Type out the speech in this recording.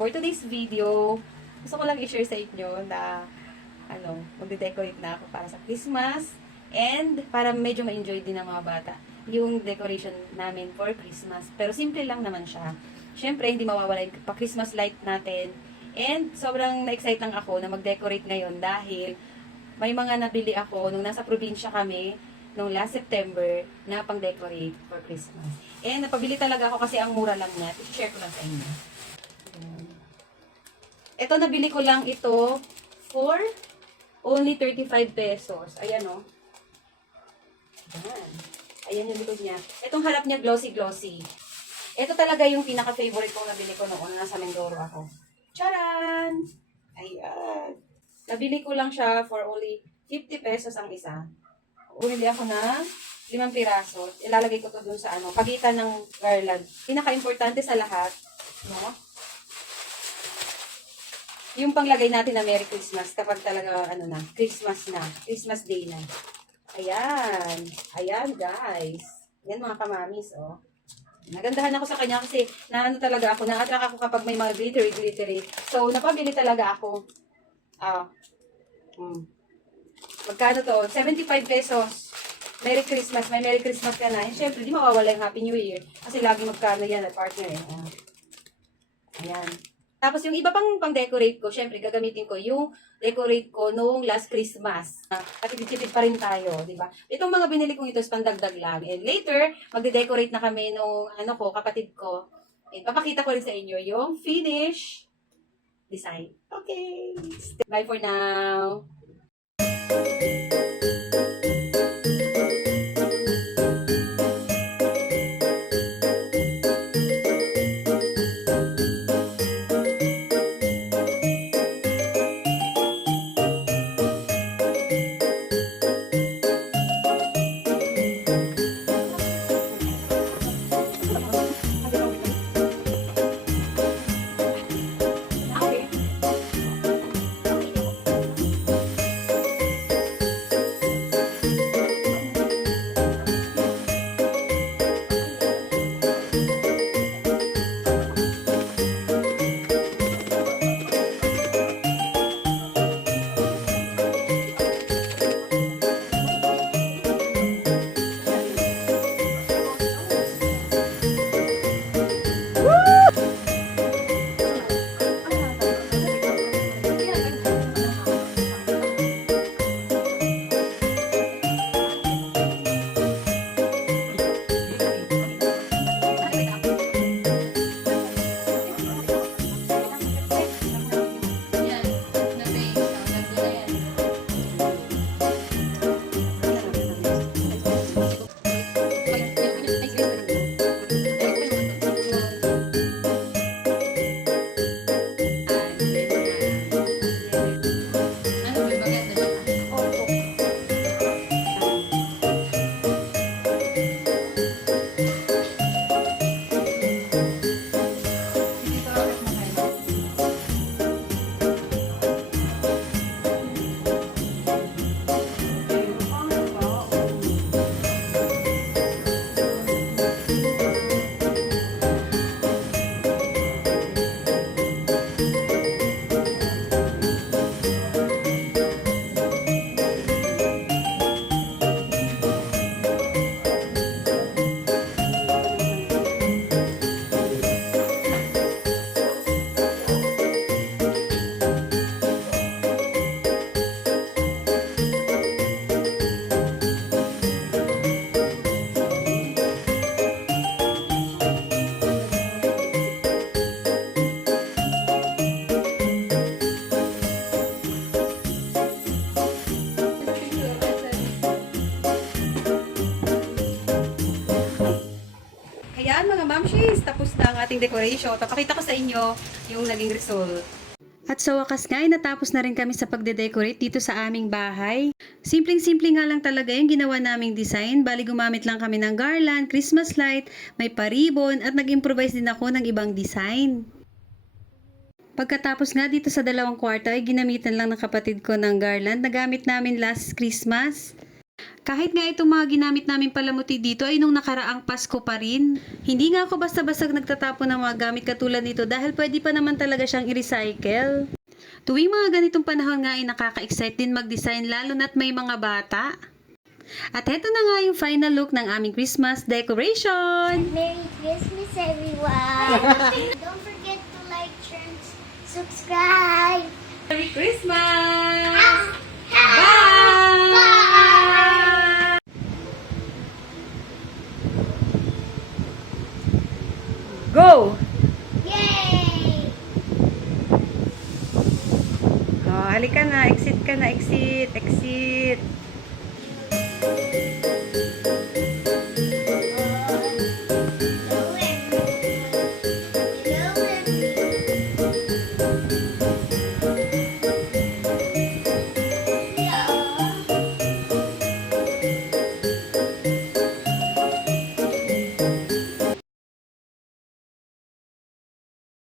For today's video, gusto ko lang i-share sa inyo na magde-decorate na ako para sa Christmas and para medyo ma-enjoy din ng mga bata yung decoration namin for Christmas. Pero simple lang naman siya. Syempre, hindi mawawala yung pa-Christmas light natin. And sobrang na-excite lang ako na mag-decorate ngayon dahil may mga nabili ako nung nasa probinsya kami nung last September na pang-decorate for Christmas. And napabili talaga ako kasi ang mura lang niya. I-share ko lang sa inyo. Ito, nabili ko lang ito for only 35 pesos. Ayan, o. Ayan. Ayan yung likod niya. Itong harap niya, glossy-glossy. Ito talaga yung pinaka-favorite kong nabili ko noon nasa Mindoro ako. Charan! Ayan. Nabili ko lang siya for only 50 pesos ang isa. Umili ako ng 5 piraso. Ilalagay ko to dun sa pagitan ng garland. Pinaka-importante sa lahat, no? Yung panglagay natin na Merry Christmas kapag talaga Christmas Day na. Ayan. Ayan, guys. Yan mga kamamis, oh. Nagandahan ako sa kanya kasi talaga ako, na-attract ako kapag may mga glittery. So, napabili talaga ako. Magkano to? 75 pesos. Merry Christmas. May Merry Christmas ka na. And syempre, di mawawala yung Happy New Year. Kasi lagi magkano yan at partner eh. Ayan. Tapos yung iba pang-decorate ko, syempre gagamitin ko yung decorate ko noong last Christmas. At tipid pa rin tayo, di ba? Itong mga binili kong ito is pandagdag lang. And later, magde-decorate na kami nung kapatid ko. And papakita ko rin sa inyo yung finish design. Okay. Bye for now. Ayan mga mamshis, tapos na ang ating decoration. Papakita ko sa inyo yung naging result. At sa wakas nga, natapos na rin kami sa pagde-decorate dito sa aming bahay. Simpleng-simple nga lang talaga yung ginawa naming design. Bali gumamit lang kami ng garland, Christmas light, may paribon, at nag-improvise din ako ng ibang design. Pagkatapos nga dito sa 2 kwarto ay ginamitan lang ng kapatid ko ng garland na gamit namin last Christmas. Kahit nga itong mga ginamit namin palamuti dito ay nung nakaraang Pasko pa rin. Hindi nga ako basta-basta nagtatapon ng mga gamit katulad nito dahil pwede pa naman talaga siyang i-recycle. Tuwing mga ganitong panahon nga ay nakaka-excite din mag-design lalo na't may mga bata. At heto na nga yung final look ng aming Christmas decoration! Merry Christmas, everyone! Don't forget to like, share, and subscribe! Merry Christmas! Bye! Go! Yay! Oh, halika na. Exit ka na. Exit. Exit.